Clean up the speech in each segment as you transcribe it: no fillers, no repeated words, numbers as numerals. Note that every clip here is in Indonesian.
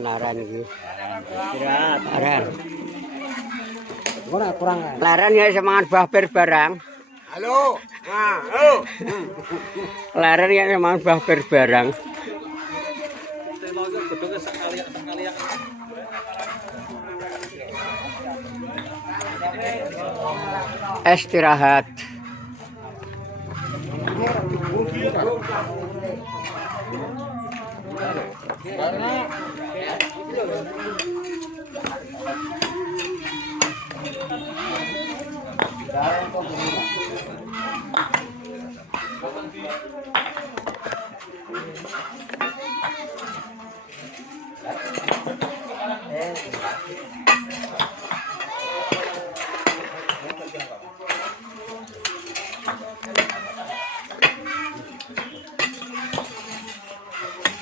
Laran iki. Laran. Laran ya semangat buah pir barang. Halo. Nah, halo. Laran ya semangat buah pir barang. Istirahat.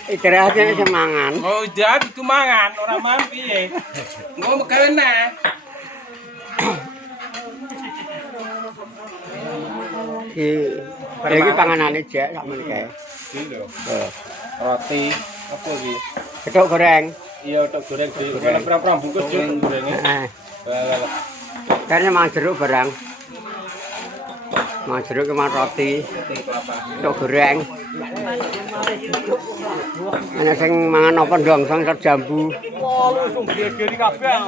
Istirahatnya semangan. Oh, istirahat itu mangan, orang mangan piye? Engko gawe nah. Iki panganane jek sak meneh. Iki lho. Roti apa iki? Gethuk goreng. Iya, tok goreng dhewe. Ora pira-pira bungkus juk gorenge. Heeh. Lah. Karena mangan jeruk barang. Mangan jeruk keman roti. Tok goreng. Ana sing mangan apa ndongsong sak jambu. Langsung gede-gede kabeh.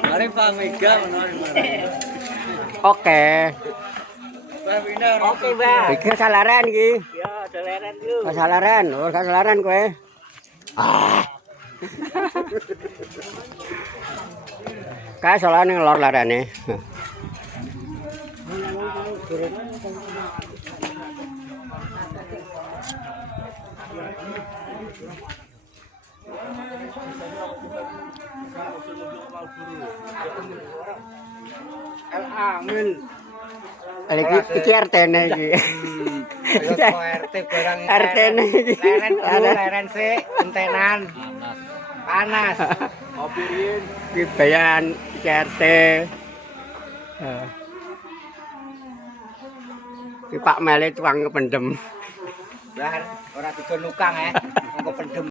Mari Pak Mega menawa. Oke. Oke, Mbak. Iki salaran iki. Ya, dolaran dulu. Salaran kowe. Ah. Kae solane ngelor larane. Amin. Iki RT-ne iki. RT barang RT-ne iki. Leren sik, entenan. Panas. Opirin. Iki bayan iki RT. Iki Pak Mele tukang kependem. Lah, ora didol nukang engko pendem.